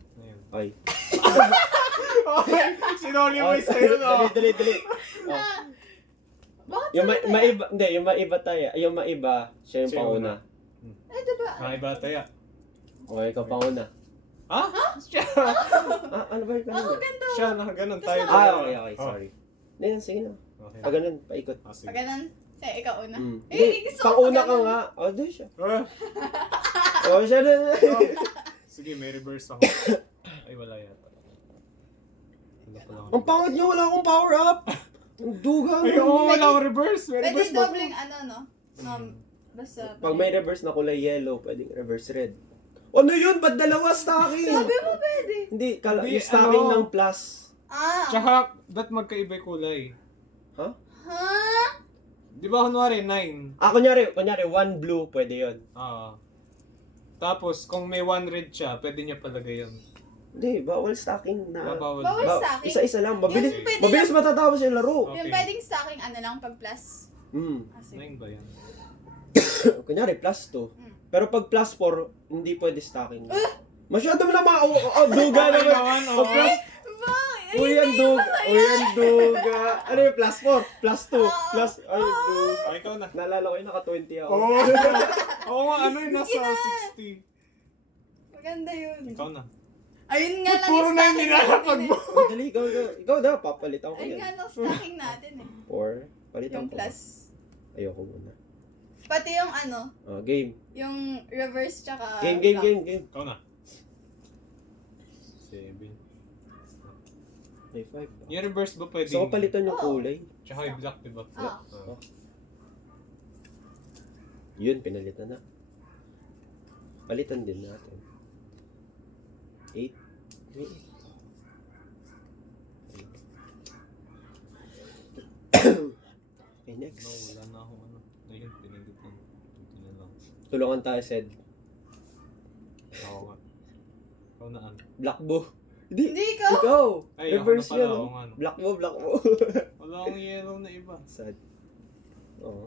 Ay. Okay, sinoli mo yung sa'yo, no? Dali. O, Bakit yung sa'yo tayo? maiba, hindi, yung maiba tayo. Yung maiba, siya yung Siya yung panguna. Ay, diba? Ay, bataya. O, ikaw panguna. Ha? Siya! Ah, ano ba yung Ako kanina? ganda. Siya, nakaganon tayo. Ah, dalawa. okay, Oh. sorry. Hindi, sige na. Okay. Pag ganun, paikot. Ah, sige. Pag ganun, sa'yo, ikaw una. Mm. Eh, Hindi, gusto ko panguna pag ka ganun. nga. O, doon siya. Ah, O, siya na. sige, may reverse ako. Ay, wala yata. Wala pala akong Ang pangit niya, wala akong power up. Ang duga. Ay, oo, wala akong reverse. May Pwede reverse ba? doubling ano, no? No, basta. Pag may reverse na kulay yellow, pwedeng reverse red. Ano yun? Ba't dalawa stacking? Sabi mo pwede. Hindi, Hindi, yung stacking ano? ng plus. Ah. Tsaka, ba't magkaiba yung kulay? Ha? Ha? Di ba, kunwari, 9? Ah, kunyari, one blue, pwede yun. Ah. Tapos, kung may 1 red siya, pwede niya palagay yun. Hindi, bawal stacking na. Bawal. Bawal. Ba- stacking? Isa-isa lang. Mabilis, Yung pwede mabilis matatapos yung laro. Yung Okay. pwedeng stacking ano lang pag plus. Hmm. Ah, sige. 9 ba yan? Kunyari, plus 2. Mm. Pero pag plus 4, hindi pwede stacking. Masyado mo naman, duga Okay naman. naman, Pag oo. plus, Bakit? uy, ang duga. Uy, ang duga. Ano yung plus 4? Plus 2. Plus, ay, duga. Ah, ikaw na. Naalala ko yun, naka-20 ako. Oo. Oo nga, ano yun, nasa 60. Maganda yun. Ikaw na. Ayun nga lang Puro yung na yung stacking nilalapag natin mo. eh. Oh, dali, ikaw na, papalitan ko Ayun yan. nga lang stacking natin eh. 4, palitan Yung ko. plus. Ayoko muna. Pati yung ano, Game. yung reverse tsaka Game. black. Ikaw na. 7. May 5 pa. Yung reverse ba pwede? Gusto ko palitan yung Oo. kulay. Tsaka yung black, diba? Ah. Ah. Yun, pinalitan na. Palitan din natin. 8. Okay, next. No, wala na akong ano. yun. Pinindot lang. Ito na lang. Tulungan tayo, Sed. Oo nga. Ikaw na ano? Black Bo. Hindi. Hindi ikaw. Ikaw. Ay, ako Reverse na pala. yan. Oo Oh. nga, no. Black Bo, Black Bo. Wala akong yellow na iba. Sad. Oo.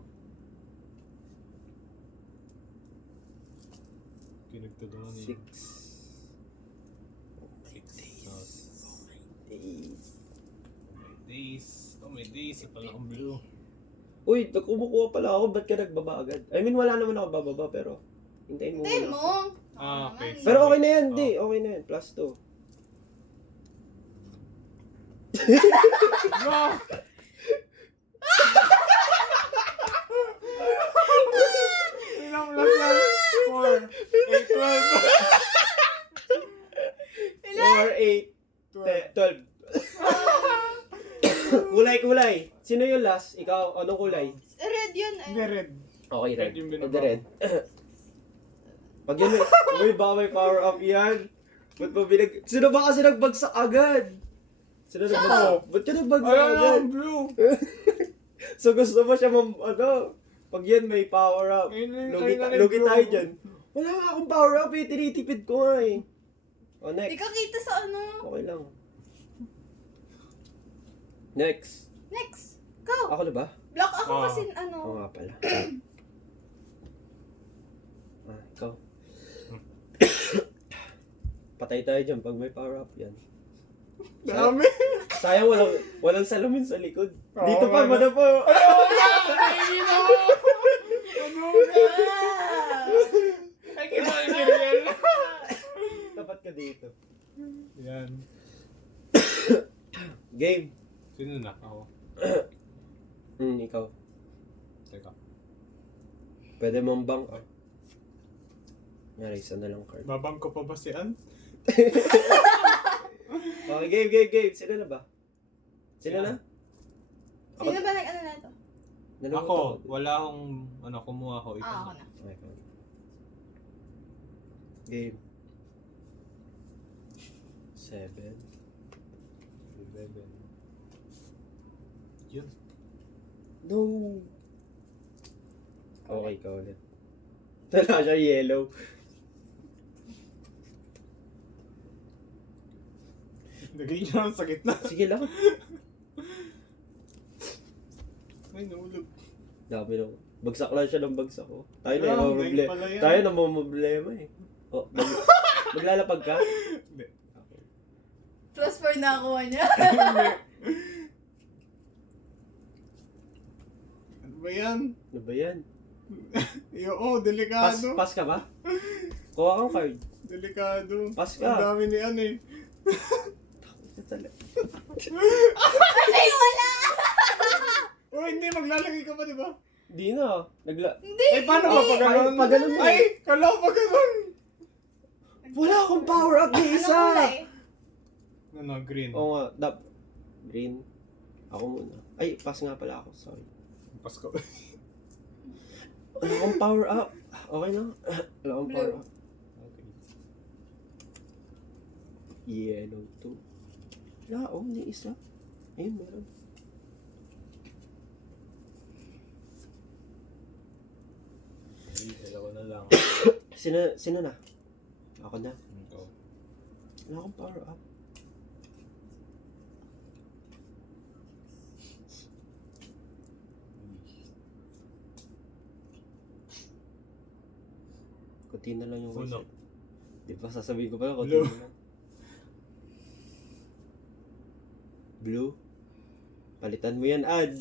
Pinagtulungan niya. 6. Days. Days. Days. Oh, may days. Pala akong blue. Uy, kumukuha pala ako. Ba't ka nagbaba agad? I mean, wala naman ako bababa, pero hintayin mo Hintayin muna. mo. Ah, okay. naman. Pero okay na yan, di. Okay na yan. +2. Wow! Ilang plus yan? 4. 8, 12. 4, 8, 12. Kulay. Sino yung last? Ikaw, anong kulay? Red yun. Hindi, red. Okay, red. Red yung Red, binaba. red. Pag yun, uy, baka may power up yan. Ba't mo Sino ba kasi nagbagsak agad? Sino nagbagsak? Ba't ka nagbagsak Ayaw na agad? akong blue. So gusto mo siya pag yan may power up. Lugi tayo dyan. Wala nga akong power up eh, tinitipid ko nga eh. O, Di next. ka kita sa ano. Okay lang. Next. Next. Go. Ako na ba? Block ako Ah. kasi ano. Oo nga pala. Ikaw. Patay tayo dyan pag may power up yan. Dami. Sayang walang salamin sa likod. Oo, Dito pa, wala. mada po. Hindi na ako. Ano ka? Ay, kinakiriyan na. Tapat ka dito. Yan. Game. Sino na? Ako. Ikaw. Teka. Pwede mong bank. Nyari, isa na lang card. Babang ko pa ba si Ann? Okay, game. Sino na ba? Sino na? Sino ba nag-ano na ito? Nalaman Ako. ko. Wala akong kumuha ko. Ikaw Ako na. na. Okay, ikaw. Game. 7. 11. Yun. No. Okay, ikaw ulit. Wala siya yellow. Lagay niyo lang sa gitna. Sige lang. Ay, nahulog. Dami lang. Bagsak lang siya ng bagsak ko. Tayo na Ah, yung dahil problema. pala yan. Tayo na problema eh. Oh, maglalapag ka? Hindi. Plus 4 na ako niya. Hindi. Ano ba yan? Ano ba yan? Oo, delikado. Pass ka ba? Kuha kang card. Delikado. Pass Ang ka. dami ni Ann eh. Ay, wala! Oh, hindi. Maglalagay ka pa, di ba? Di na. Hindi! Eh, paano ba pag Ay, ganun? pag ganun mo. Ay, kala ko pag ganun. Wala akong power up ni Anong isa. kulay? Ano, green. Oo nga. Green. Ako muna. Ay, pass nga pala ako. Sorry. Pasko. Wala akong power up. Okay na. Wala akong power Blue. up. Okay. Yellow 2. Wala, ni isa. Ayun, meron. Ay, dalawa na lang. Sino na? Ako na. Ito. Wala akong power up. Kunti na lang yung Puno. reset. Di ba sasabihin ko pa lang, kunti Blue. na lang. Blue? Palitan mo yan, Ad.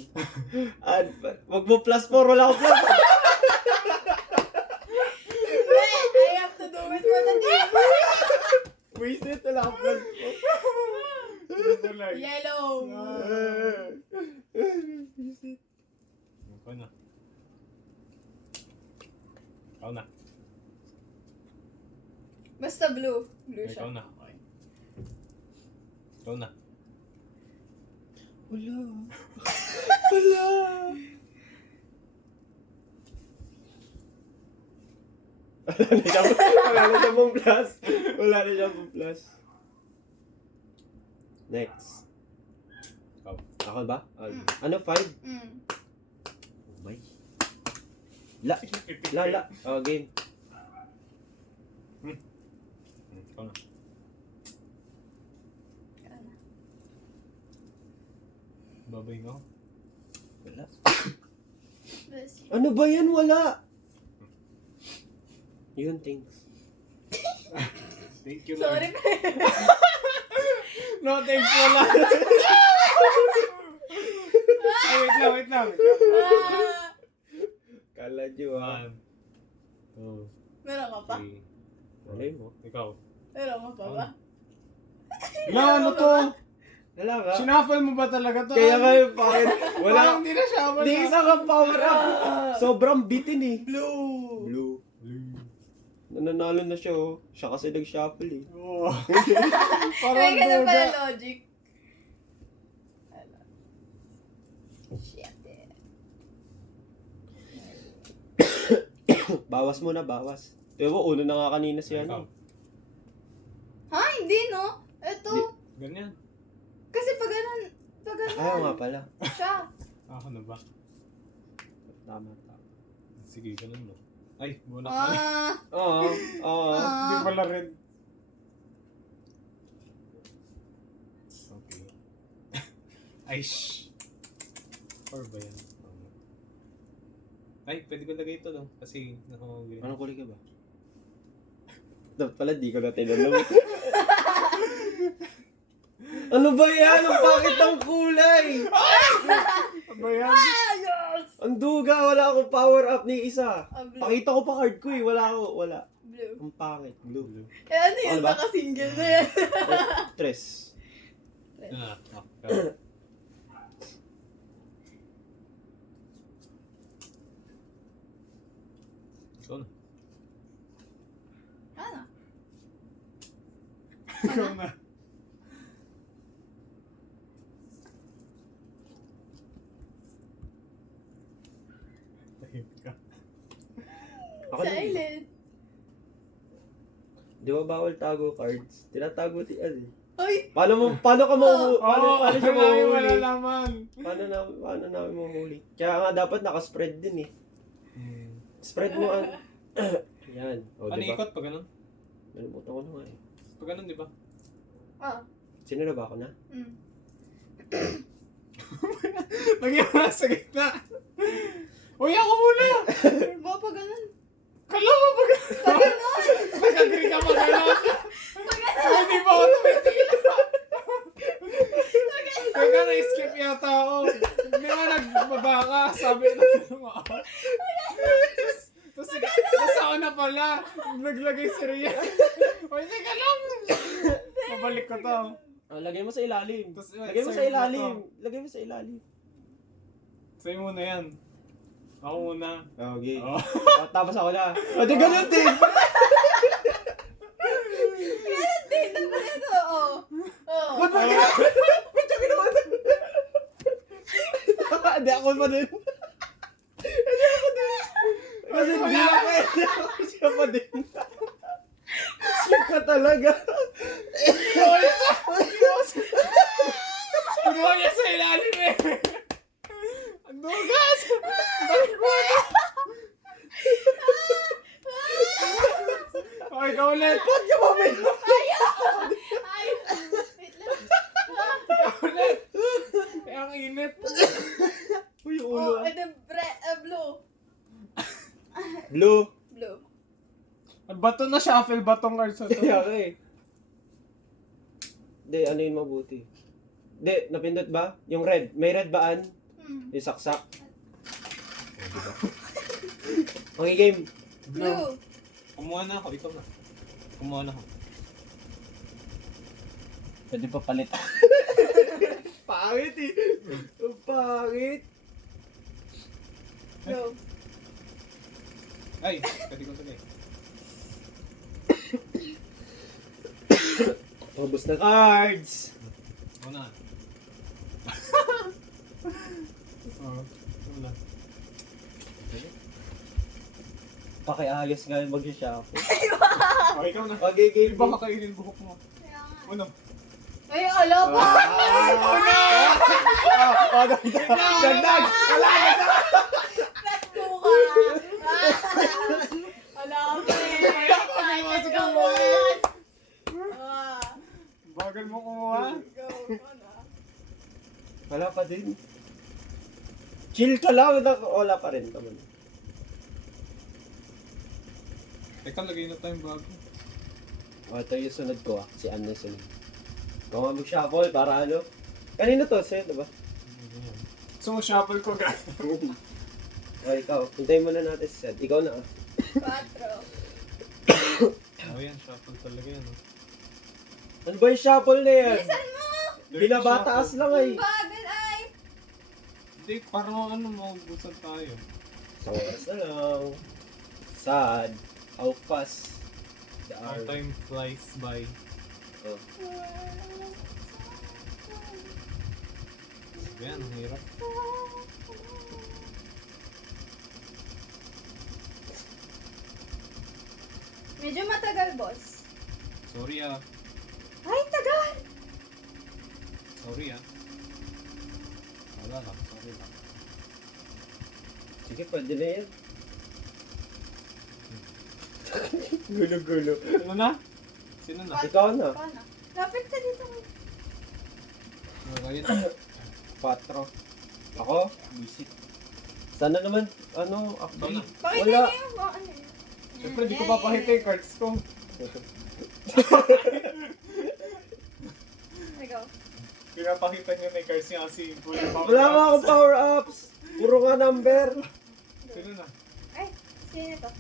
Ad, wag mo +4, wala akong +4. I have to do it for the game. Wasted, wala akong +4. Ano kulay? Yellow. Wasted. Ako na. Ikaw na. Basta blue. Blue Ikaw siya. na. Ikaw na. Wala. Wala. Wala na siyang mong plus. Wala na siyang mong plus. Next. Ikaw. Ako ba? Mm. Ano, 5? Mm. Oh my. La. Oh, game. Ikaw na. Babay ko. Wala. Bless you. Ano ba yan? Wala. Yun, thanks. Thank you, Sorry, Lord. pre. No, thanks, wala. Ay, wait lang. Ah, Kala nyo, ha? 1, 2, meron ka pa? 3. Malay mo. Ikaw. Meron ka pa ba? Wala, ano to? Wala ka. Sinaffle mo ba talaga to? Kaya kayo, bakit? Wala. Parang hindi na siya. Hindi isa kang power up. Sobrang bitin eh. Blue. Blue. Nananalo na siya, oh. Siya kasi nag-shuffle eh. Oo. May ganun pala logic. Shit. Bawas muna, bawas. Diba, uno na nga kanina si Ikaw. ano. Ha? Hindi, no? Ito. Ganyan. Kasi pag ganun. Ayaw nga pala. Siya. Ako na ba? Tama. Sige, ganun mo. Ay, muna ka na. Oo. Hindi pala red. Okay. Ay, shh. Or ba yan? Ay, pwede ko lagay ito no? Kasi nakakagay. Anong kulay ka ba? Dapat pala di ko na tinanong. Ano ba yan? Ang bakit ang kulay? Ano ba yan? Yes! Ang duga, wala akong power up ni isa. Blue. Pakita ko pa card ko eh. Wala. Blue. Ang pangit. Blue. Eh, ano yun? Ano ba? Naka-single na yan. Tres. Okay. Ikaw na. Ano? Ikaw na. Tahimik ka. Ako na. Silent. Di ba bawal tago cards? Tinatago ti ano eh. Ay! Paano ka paano siya namin mahuhuli? malalaman. Paano namin mahuhuli? Kaya nga dapat naka-spread din eh. Spread mo ang... Yan. O, Ano diba? ikot pag ganun? Nalimutan ko na nga eh. Pag ganun, di ba? Ah. Sino na ba ako na? Lagyan mo na sa gitna. Uy, ako muna! Ba pa ganun? Kala mo pag ganun? Pag ganun! Nag-agree ka pag ganun? Pag ganun! Hindi ba ako tumitigil? Teka, na-skip yata ako. Hindi ba nagbaba ka? Sabi na mo ako. Tapos ako na pala. Naglagay si Rian. Uy, teka lang. Pabalik ko to. Ah, lagay mo sa ilalim. Tapos, Lagay mo sa sa'yo ilalim. na to. Lagay mo sa ilalim. Sa'yo muna yan. Ako muna. Okay. Oh. Tapos ako na. O, di ganun din. Ganun din! Dapat ito, oh. Oh. Ba't ba ginawa? Ba't yung ginawa na? Hindi ako pa din. Hindi ako din. Kasi hindi ako eh. Siya pa din. Siya ka talaga. Kinuha niya sa ilalim eh. Ang dugas! Ang dami ko na. Okay, ikaw ulit. Ba't ka mabit? Ay! Wait lang. Ikaw ulit. Kaya ang init. Uy, yung Oh, ulo ah. ito, blue. Blue. Blue. Bato na shuffle, batong cards na to. Kaya ka eh. Hindi, ano yun mabuti. Hindi, napindot ba? Yung red. May red baan? Yung saksak. Okay, game. Blue. Kumuha na ako, ikaw na. Kumuha na ako. Pwede pa palit. Pangit eh. Ang pangit. Blue. Ay, pwede ko sagay. Ubus na cards. Una. Una. Pakiayos nga yung mag-shuffle. Okay, ikaw na. Okay, game. Iba kakainin buhok mo. Kaya nga. Ano? Ay, ala pa! Dandag! Wala, dandag! Let's go ka! Wala pa eh. Let's go, boys! Ah, Bagal mo kumuha. go. Ano? Wala pa din. Chill ka lang. Wala pa rin naman. Teka, lagay na tayong bago. O, ito yung sunod ko ah. Si Ann na sunod. Kung nga mag-shuffle para ano. Kanina to, sa'yo, diba? So, shuffle ko guys. O, ikaw. Hintayin muna natin si Seth. Ikaw na ah. 4. Oh, yan, shuffle talaga yan. Oh. Ano ba yung shuffle na yan? Bilisan mo! Binabataas lang eh. Bagal ay! Hindi, parang ano, maubusan tayo. Isang oras na lang. Sad. How fast. The Our hour. time flies by. Oh. Yan, ang hirap. Medyo matagal, boss. Sorry ah. Ay, tagal! Sorry ah. Wala lang, sorry lang. Sige, pwede na yan. Gulo-gulo. Ano na? Sino na? Ikaw na. Paano? Lapit ka dito. Okay na. 4. Ako? Visit. Sana naman, ano, Ikaw actually. na. Pakita Wala. niyo yung ano yun. Siyempre, di ko papakita yung cards ko. Ikaw. Pinapakita niyo na yung cards niya kasi Wala nga akong power-ups. Puro nga number. Sino na? Ay, sino ito?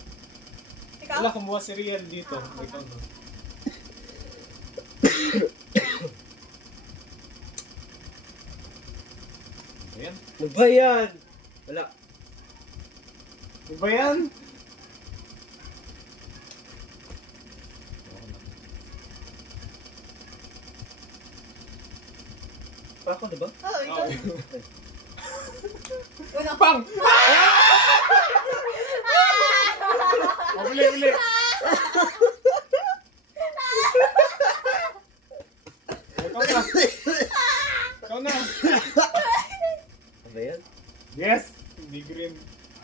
Ikaw? Wala, kumuha si Riel dito. Ikaw na. Ayan. Ano ba yan? Wala. Ano ba yan? Pa ako, diba? Oo, ikaw. Uno. Pang! Oh, uli. Ikaw na. Ikaw na. Ano ba yan? Yes! Hindi green.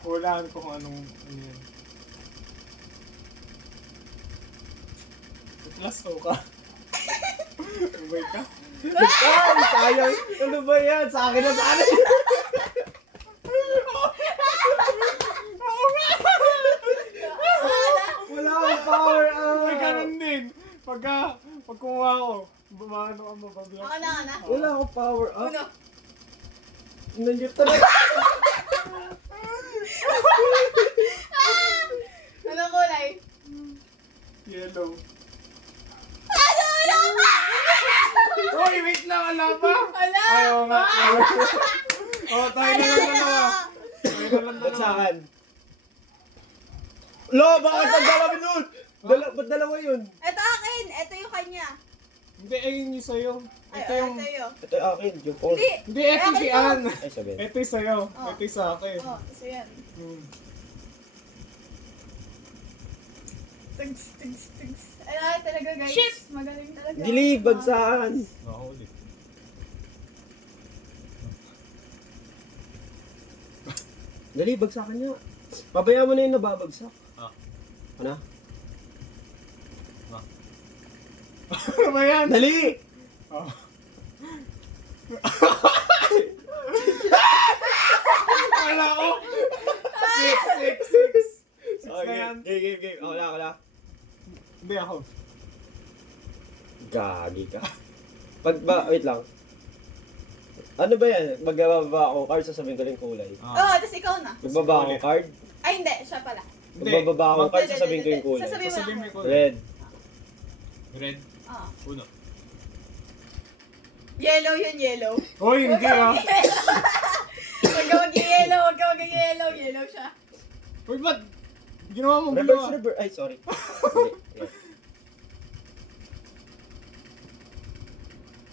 Hulaan ko kung anong ano yan. Last to ka. Umay ka? Ay, sayang. Ano ba yan? Sa akin na sana. Wala akong power-up. May ganun din. Pag kumuha ko, bumaano ka mabablock. Ako na. Wala akong power-up. Uno. Nandiyo talaga. Anong kulay? Yellow. Ano? Uy, wait lang, ala pa? Ala! Ayaw nga. Oh, tayo na lang dalawa. Tayo na lang Ba't sa dalawa. akin? Lo, bakit ang dalawa nun? Ba't dalawa yun? Ito akin. Ito yung kanya. Hindi, ayun yung sa'yo. Ay, Ito yung... ito yun. Ito yung akin, yung phone. Hindi. Hindi, ito Akin si to. Ann. Ay, sabihin. Ito yung sa'yo. Oh. Ito yung sa akin. Oh, isa yan. Hmm. Tigs. Ay, talaga guys. Shit! Magaling talaga. Dilig, bagsaan. Ako ulit. Dali, bagsakan niya. Pabayaan mo na yung nababagsak. Ah. Ano? Ano ba yan? Dali! Oh. Wala ko. Six. Six na yan. Game. Wala. Hindi ako. Gagi ka. Wait lang. Ano ba yan? Magbababa ako card, sasabihin ko rin kulay. Oo, tapos ikaw na. Magbaba ako card, Ay, hindi. Siya pala. magbababa ako card, sasabihin ko yung kulay. Sasabihin mo Sasabihin mo na. yung kulay. Red. Red. Oo. Uno. Yellow yun, yellow. Hoy, hindi ah. Huwag ka mag-yellow. Yellow siya. Hoy, ba't? Ginawa mo blue ah. Reverse. Ay, sorry. Hindi.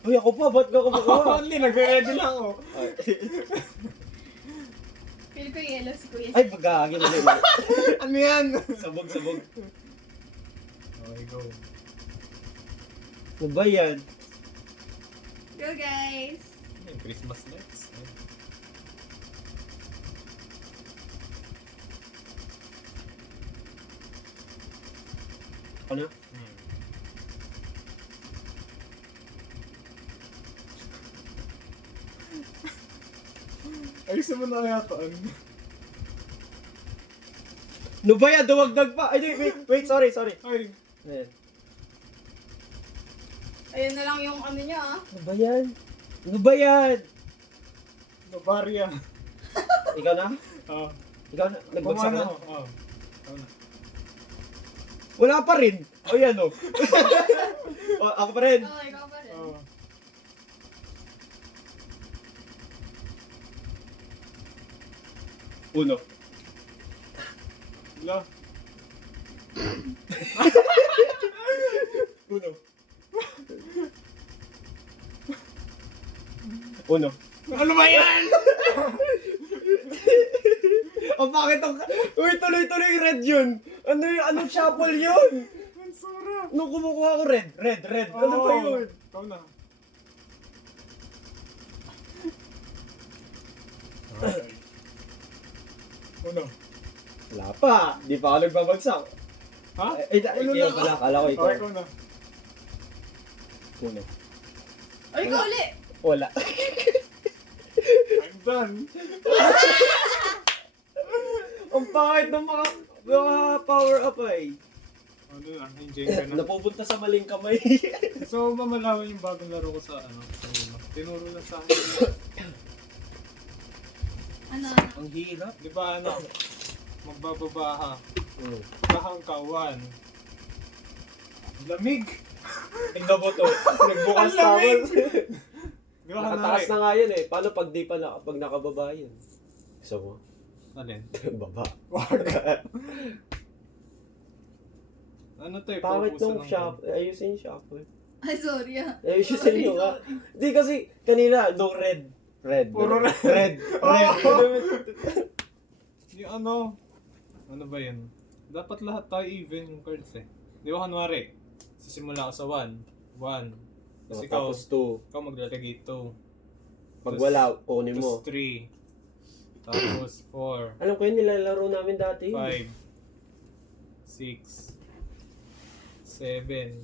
Uy, ako pa, ba't ka kumukuha? Hindi, nag-ready lang ako. Feel ko yellow si Kuya. Ay, pagkagin na rin. Ano yan? Sabog. Okay, go. Ano ba yan? Go guys. Yung Christmas lights. 1, Ano? Ayusin mo na kaya to. No ba yan? Duwagdag pa! Ay, wait, sorry. Ay, Ayan. Ayun na lang yung ano niya ah. Ano ba yan? Ano ba yan? Bavaria. Ikaw na? Oh. Ikaw na? Nagbagsak Kumana na? ako. Oh. Ikaw na. Wala pa rin. O yan o. O, ako pa rin. Oo, ikaw pa rin. Oh. Uno. Wala. Uno. Uno. Ano ba yan? O bakit ang... Uy, tuloy-tuloy red yun. Anong shuffle yun? Ang sarap. Nung kumukuha ko red. Ano ba yun? Ikaw na. Uno. Wala pa. Di pa ako nagbabagsak. Ha? Uno na. pala. Akala ko ikaw. Okay, ikaw na. Uno. Ay, ikaw uli. Wala. I'm done. Ang pangit ng mga power up ay. Ano na, enjoy ka na. Napupunta sa maling kamay. So, mamalawan yung bagong laro ko sa ano. Tinuro lang sa akin. Ano? Ang hirap. Di ba ano? Magbababa ka. Kahang kawan. Lamig. Tingnan mo to. Nagbukas Ang lamig! towel. Gawa Nakataas na nga yun eh. Paano pag di pa na, pag nakababa yun? Gusto mo? Alin? Baba. Ano to eh? Pangit purpose nung ng- shop. Ayusin yung shuffle. Ay, sorry ah. Ayusin sa inyo nga. Di kasi kanina, no red. Puro red. Red. Yung ano? Ano ba yan? Dapat lahat tayo even yung cards eh. Di ba kunwari? Sisimula ka sa 1. 1. Tapos ikaw, Tapos 2. ikaw maglalagay 2. Pag wala, kunin mo. Tapos 3. Tapos 4. Alam ko yun, nilalaro namin dati. 5. 6. 7.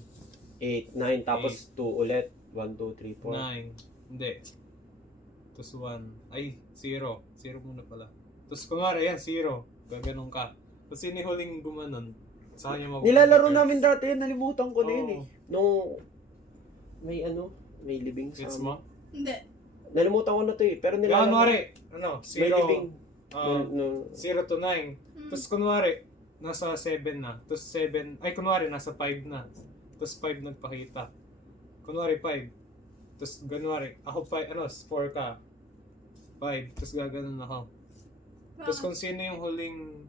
8, 9, tapos 2 ulit. 1, 2, 3, 4. 9. Hindi. Tapos 1. Ay, 0. 0 muna pala. Tapos kunwari, yan, 0. Gaganon ka. Tapos yun yung huling gumanon. Sa kanya mabubuhay. Nilalaro namin dati yun, nalimutan ko na yun eh. Oo. Nung may may libing sa Gets amin. mo? Hindi. Nalimutan ko na to eh, pero Kaya nilalaro. kunwari, ano, May 0. libing. No. 0 to 9. Tapos kunwari, nasa 7 na. Tapos 7, ay kunwari, nasa 5 na. Tapos 5 nagpakita. Kunwari 5. Tapos kunwari, ako 5, ano, 4 ka. 5. Tapos gaganon ako. Tapos kung sino yung huling...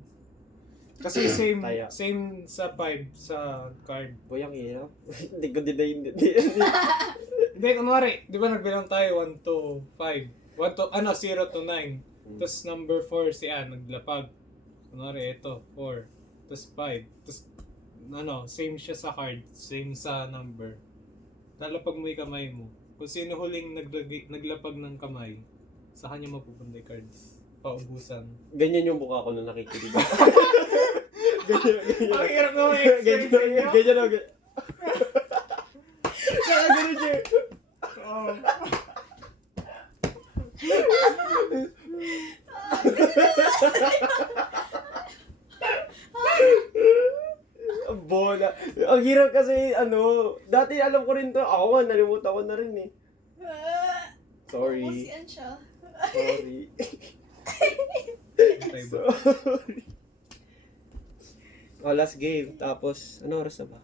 Kasi Taya. same sa 5 sa card. Boy, ang hirap. Hindi ko din hindi. Hindi, kunwari, di ba nagbilang tayo 1 to 5? 1 to, ano, 0 to 9. Tapos number 4 si Ann, naglapag. Kunwari, ito, 4. Tapos 5. Tapos, ano, same siya sa card, same sa number. Lalapag mo yung kamay mo. Kung sino huling naglapag ng kamay, sa kanya mapupunta yung cards. Paubusan. Ganyan yung mukha ko nung nakikinig. Ang hirap naman i-explain sa inyo. Ganyan ako. Kaya ganun siya. Oo. Ang bola. Ang hirap kasi, ano, dati alam ko rin to. Ako nga, nalimutan ko na rin eh. Sorry. Pusian siya. Sorry. Tayo ba? Sorry. Oh, last game. Tapos, ano oras na ba?